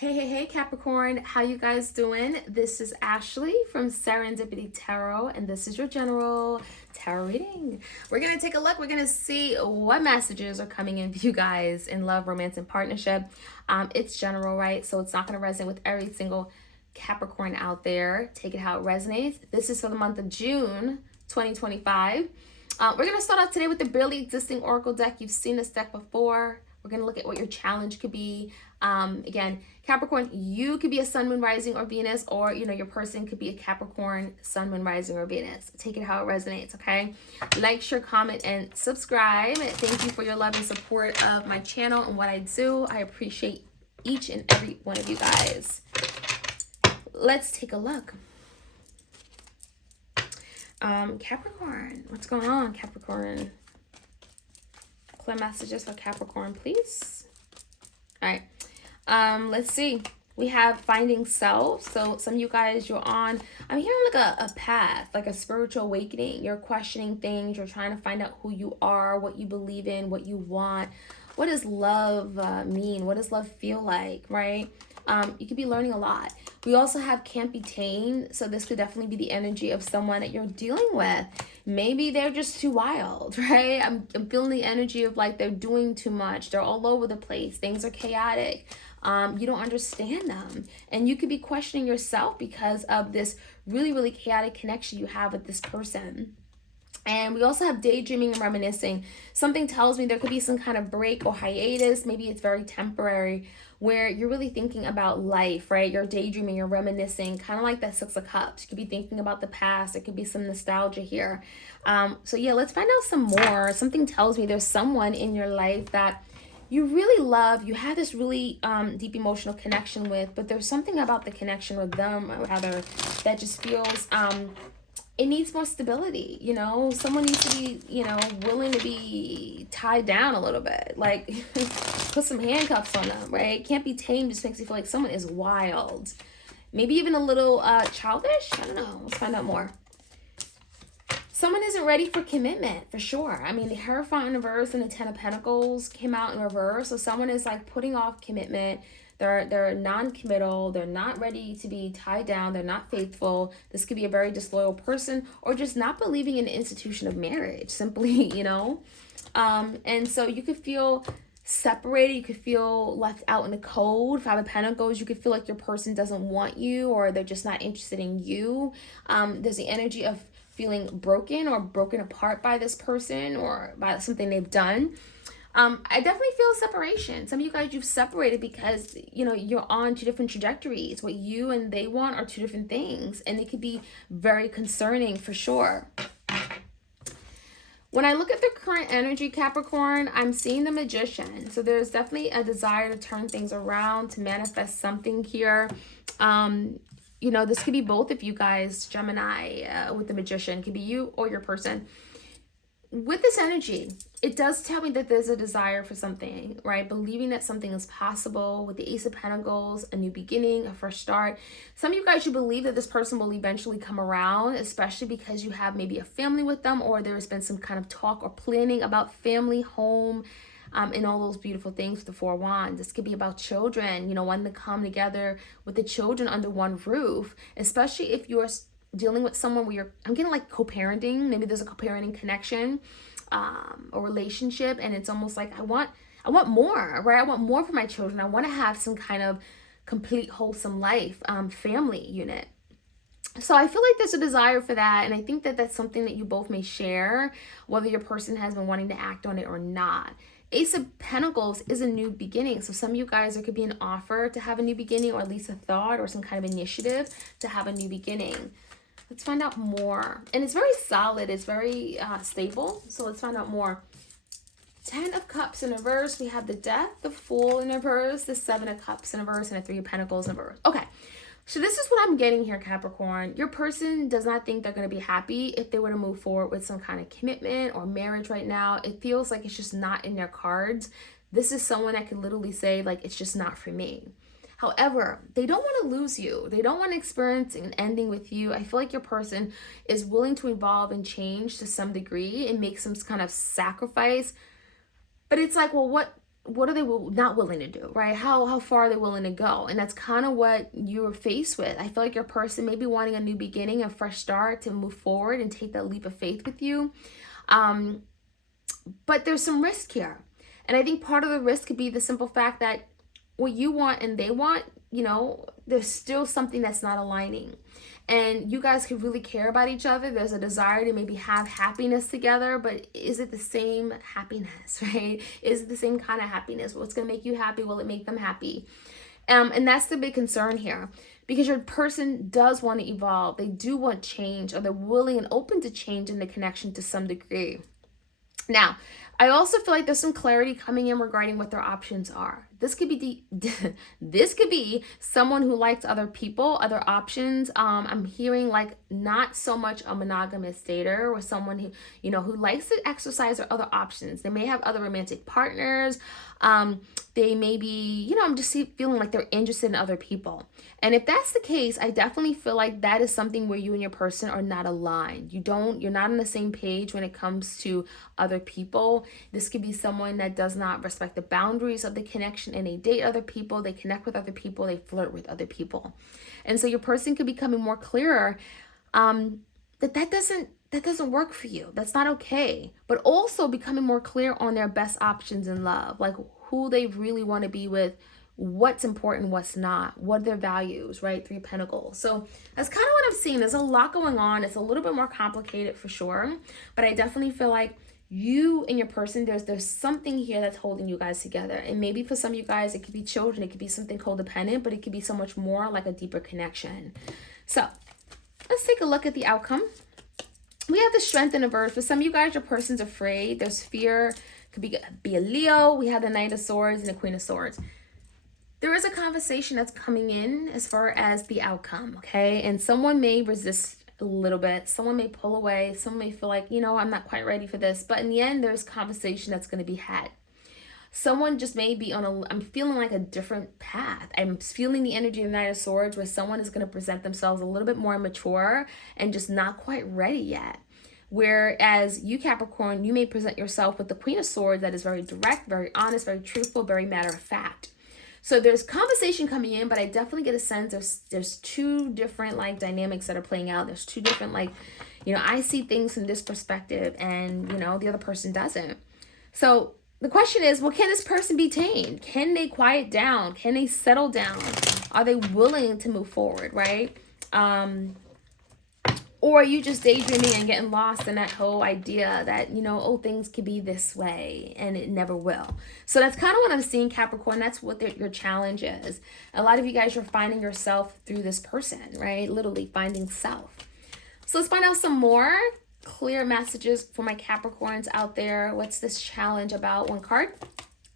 Hey, Capricorn, how you guys doing? This is Ashley from Serendipity Tarot, and this is your general tarot reading. We're going to take a look. We're going to see what messages are coming in for you guys in love, romance, and partnership. It's general, right? So it's not going to resonate with every single Capricorn out there. Take it how it resonates. This is for the month of June 2025. We're going to start off today with the barely existing Oracle deck. You've seen this deck before. We're going to look at what your challenge could be. Again, Capricorn, you could be a sun, moon, rising, or Venus, or, your person could be a Capricorn, sun, moon, rising, or Venus. Take it how it resonates, okay? Like, share, comment, and subscribe. Thank you for your love and support of my channel and what I do. I appreciate each and every one of you guys. Let's take a look. Capricorn, what's going on, Capricorn? Clear messages for Capricorn, please. All right. Let's see. We have finding self. So some of you guys, I'm hearing like a path, like a spiritual awakening. You're questioning things. You're trying to find out who you are, what you believe in, what you want. What does love mean? What does love feel like, right? You could be learning a lot. We also have can't be tamed. So this could definitely be the energy of someone that you're dealing with. Maybe they're just too wild, right? I'm feeling the energy of like they're doing too much. They're all over the place. Things are chaotic. You don't understand them. And you could be questioning yourself because of this really, really chaotic connection you have with this person. And we also have daydreaming and reminiscing. Something tells me there could be some kind of break or hiatus. Maybe it's very temporary where you're really thinking about life, right? You're daydreaming, you're reminiscing, kind of like that Six of Cups. You could be thinking about the past. It could be some nostalgia here. So yeah, let's find out some more. Something tells me there's someone in your life that you really love, you have this really deep emotional connection with, but there's something about the connection with them, or rather, that just feels it needs more stability. Someone needs to be, willing to be tied down a little bit, like put some handcuffs on them, right? Can't be tamed just makes you feel like someone is wild, maybe even a little childish. I don't know. Let's find out more. Someone isn't ready for commitment, for sure. I mean, the Hierophant in reverse and the Ten of Pentacles came out in reverse. So someone is like putting off commitment. They're non-committal. They're not ready to be tied down. They're not faithful. This could be a very disloyal person or just not believing in the institution of marriage, simply, And so you could feel separated. You could feel left out in the cold. Five of Pentacles, you could feel like your person doesn't want you or they're just not interested in you. There's the energy of feeling broken or broken apart by this person or by something they've done. I definitely feel separation. Some of you guys, you've separated because, you're on two different trajectories. What you and they want are two different things. And it could be very concerning for sure. When I look at the current energy, Capricorn, I'm seeing the Magician. So there's definitely a desire to turn things around, to manifest something here. This could be both of you guys, Gemini, with the Magician. It could be you or your person. With this energy, it does tell me that there's a desire for something, right? Believing that something is possible. With the Ace of Pentacles, a new beginning, a fresh start. Some of you guys, you believe that this person will eventually come around, especially because you have maybe a family with them or there's been some kind of talk or planning about family, home, and all those beautiful things with the Four of Wands. This could be about children, wanting to come together with the children under one roof, especially if you're dealing with someone where I'm getting like co-parenting. Maybe there's a co-parenting connection or relationship, and it's almost like I want more, right? I want more for my children. I want to have some kind of complete wholesome life, family unit. So I feel like there's a desire for that, and I think that that's something that you both may share, whether your person has been wanting to act on it or not. Ace of Pentacles is a new beginning. So some of you guys, there could be an offer to have a new beginning, or at least a thought or some kind of initiative to have a new beginning. Let's find out more. And it's very solid. It's very stable. So let's find out more. Ten of Cups in reverse. We have the Death, the Fool in reverse, the Seven of Cups in reverse, and the Three of Pentacles in reverse. Okay. So this is what I'm getting here, Capricorn. Your person does not think they're going to be happy if they were to move forward with some kind of commitment or marriage right now. It feels like it's just not in their cards. This is someone that could literally say, like, it's just not for me. However, they don't want to lose you. They don't want to experience an ending with you. I feel like your person is willing to evolve and change to some degree and make some kind of sacrifice. But it's like, well, what what are they not willing to do, right? How far are they willing to go? And that's kind of what you're faced with. I feel like your person may be wanting a new beginning, a fresh start to move forward and take that leap of faith with you. But there's some risk here. And I think part of the risk could be the simple fact that what you want and they want, there's still something that's not aligning. And you guys could really care about each other. There's a desire to maybe have happiness together, but is it the same happiness, right? Is it the same kind of happiness? What's going to make you happy? Will it make them happy? And that's the big concern here, because your person does want to evolve. They do want change, or they're willing and open to change in the connection to some degree. Now, I also feel like there's some clarity coming in regarding what their options are. This could be this could be someone who likes other people, other options. I'm hearing like not so much a monogamous dater, or someone who, who likes to exercise their other options. They may have other romantic partners. They may be, I'm just feeling like they're interested in other people. And if that's the case, I definitely feel like that is something where you and your person are not aligned. You're not on the same page when it comes to other people. This could be someone that does not respect the boundaries of the connection, and they date other people, they connect with other people, they flirt with other people. And so your person could be becoming more clearer that doesn't work for you. That's not okay. But also becoming more clear on their best options in love, like who they really want to be with, what's important, what's not, what are their values, right? 3 of Pentacles. So that's kind of what I'm seeing. There's a lot going on. It's a little bit more complicated for sure, but I definitely feel like you and your person, there's something here that's holding you guys together. And maybe for some of you guys, it could be children, it could be something codependent, but it could be so much more like a deeper connection. So let's take a look at the outcome. We have the Strength in reverse. For some of you guys, your person's afraid. There's fear. Could be a Leo. We have the Knight of Swords and the Queen of Swords. There is a conversation that's coming in as far as the outcome, okay? And someone may resist a little bit. Someone may pull away. Someone may feel like, I'm not quite ready for this. But in the end, there's conversation that's going to be had. Someone just may be I'm feeling like a different path. I'm feeling the energy of the Knight of Swords, where someone is going to present themselves a little bit more mature and just not quite ready yet. Whereas you, Capricorn, you may present yourself with the Queen of Swords that is very direct, very honest, very truthful, very matter of fact. So there's conversation coming in, but I definitely get a sense there's 2 different like dynamics that are playing out. There's 2 different I see things from this perspective, and the other person doesn't. So the question is, well, can this person be tamed? Can they quiet down? Can they settle down? Are they willing to move forward, right? Or are you just daydreaming and getting lost in that whole idea that, things could be this way and it never will. So that's kind of what I'm seeing, Capricorn. That's what your challenge is. A lot of you guys are finding yourself through this person, right? Literally finding self. So let's find out some more clear messages for my Capricorns out there. What's this challenge about? One card,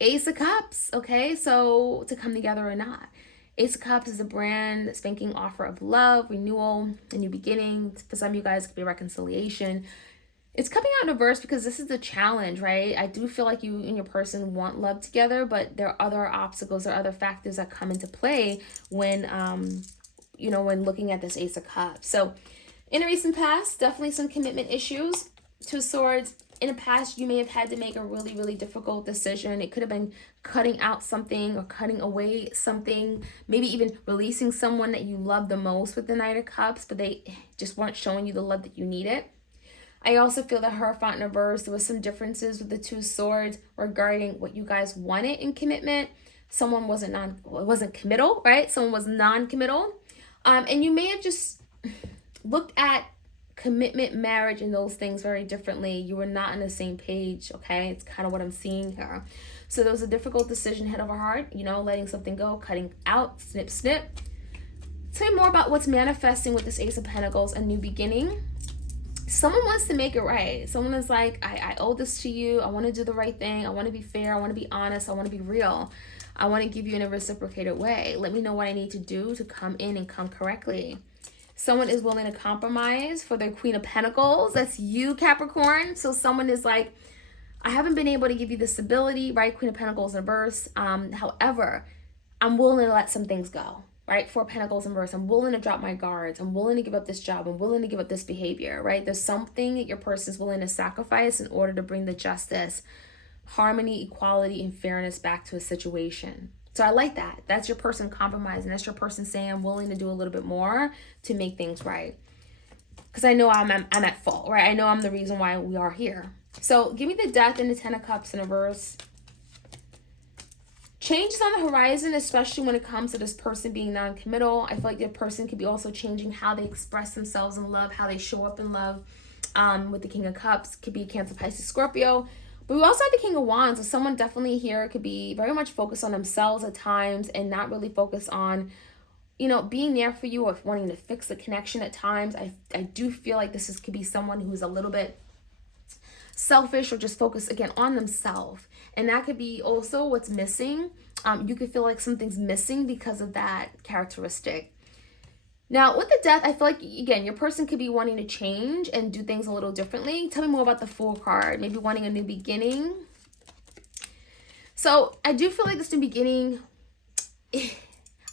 Ace of Cups. Okay, so to come together or not. Ace of Cups is a brand spanking offer of love, renewal, a new beginning. For some of you guys, it could be reconciliation. It's coming out in reverse because this is the challenge, right? I do feel like you and your person want love together, but there are other obstacles or other factors that come into play when, when looking at this Ace of Cups. So in a recent past, definitely some commitment issues. 2 of Swords. In the past, you may have had to make a really, really difficult decision. It could have been cutting out something or cutting away something, maybe even releasing someone that you love the most with the Knight of Cups, but they just weren't showing you the love that you needed. I also feel that Hierophant in reverse, there was some differences with the 2 of Swords regarding what you guys wanted in commitment. Someone wasn't committal, right? Someone was non-committal. And you may have just looked at commitment, marriage, and those things very differently. You were not on the same page, okay? It's kind of what I'm seeing here. So there was a difficult decision, head over heart, letting something go, cutting out, snip, snip. Tell me more about what's manifesting with this Ace of Pentacles, a new beginning. Someone wants to make it right. Someone is like, I owe this to you. I want to do the right thing. I want to be fair. I want to be honest. I want to be real. I want to give you in a reciprocated way. Let me know what I need to do to come in and come correctly. Someone is willing to compromise for their Queen of Pentacles. That's you, Capricorn. So someone is like, I haven't been able to give you the stability, right? Queen of Pentacles in reverse. However, I'm willing to let some things go, right? 4 Pentacles in reverse. I'm willing to drop my guards. I'm willing to give up this job. I'm willing to give up this behavior, right? There's something that your person is willing to sacrifice in order to bring the justice harmony, equality, and fairness back to a situation. So I like that. That's your person compromising. That's your person saying, I'm willing to do a little bit more to make things right. Because I know I'm at fault, right? I know I'm the reason why we are here. So give me the Death and the Ten of Cups in reverse. Changes on the horizon, especially when it comes to this person being non-committal. I feel like the person could be also changing how they express themselves in love, how they show up in love. With the King of Cups, could be Cancer, Pisces, Scorpio. But we also have the King of Wands. So someone definitely here could be very much focused on themselves at times and not really focus on, you know, being there for you or wanting to fix the connection at times. I do feel like could be someone who's a little bit selfish or just focused again on themselves. And that could be also what's missing. You could feel like something's missing because of that characteristic. Now, with the Death, I feel like, again, your person could be wanting to change and do things a little differently. Tell me more about the Fool card. Maybe wanting a new beginning. So, I do feel like this new beginning,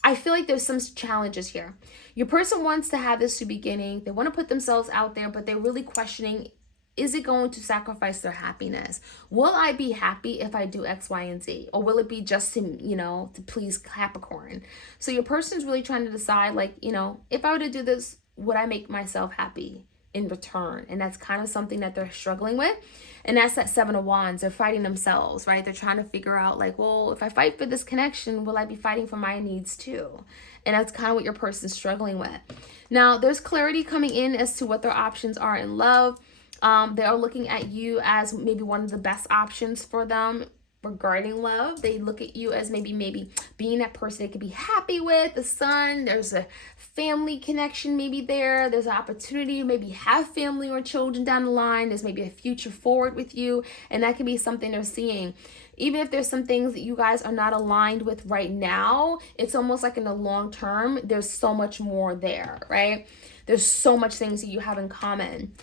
I feel like there's some challenges here. Your person wants to have this new beginning. They want to put themselves out there, but they're really questioning, is it going to sacrifice their happiness? Will I be happy if I do X, Y, and Z? Or will it be just to, you know, to please Capricorn? So your person's really trying to decide, like, you know, if I were to do this, would I make myself happy in return? And that's kind of something that they're struggling with. And that's that Seven of Wands. They're fighting themselves, right? They're trying to figure out, like, well, if I fight for this connection, will I be fighting for my needs too? And that's kind of what your person's struggling with. Now, there's clarity coming in as to what their options are in love. They are looking at you as maybe one of the best options for them regarding love. They look at you as maybe being that person they could be happy with, the Sun. There's a family connection maybe there. There's an opportunity to maybe have family or children down the line. There's maybe a future forward with you, and that can be something they're seeing. Even if there's some things that you guys are not aligned with right now, it's almost like in the long term, there's so much more there, right? There's so much things that you have in common.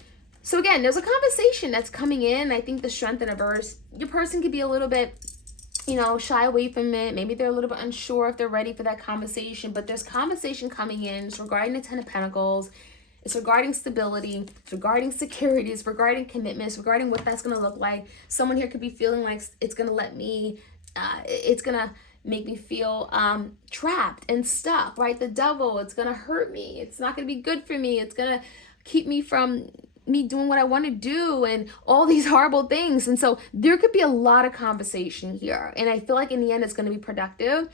So again, there's a conversation that's coming in. I think the Strength in reverse, your person could be a little bit, you know, shy away from it. Maybe they're a little bit unsure if they're ready for that conversation, but there's conversation coming in. It's regarding the Ten of Pentacles. It's regarding stability. It's regarding security. It's regarding commitments, regarding what that's going to look like. Someone here could be feeling like it's going to it's going to make me feel trapped and stuck, right? The Devil, it's going to hurt me. It's not going to be good for me. It's going to keep me from me doing what I want to do and all these horrible things. And so there could be a lot of conversation here. And I feel like in the end, it's going to be productive.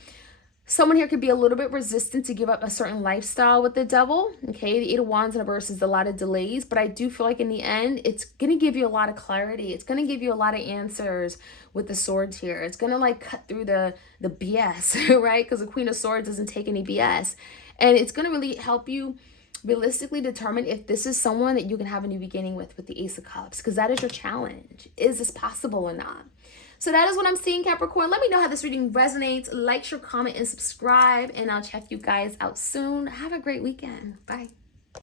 Someone here could be a little bit resistant to give up a certain lifestyle with the Devil. Okay, the Eight of Wands in reverse is a lot of delays, but I do feel like in the end, it's going to give you a lot of clarity. It's going to give you a lot of answers with the Swords here. It's going to like cut through the BS, right? Because the Queen of Swords doesn't take any BS. And it's going to really help you realistically determine if this is someone that you can have a new beginning with the Ace of Cups, because that is your challenge. Is this possible or not? So that is what I'm seeing, Capricorn. Let me know how this reading resonates. Like, share, comment, and subscribe, and I'll check you guys out soon. Have a great weekend. Bye.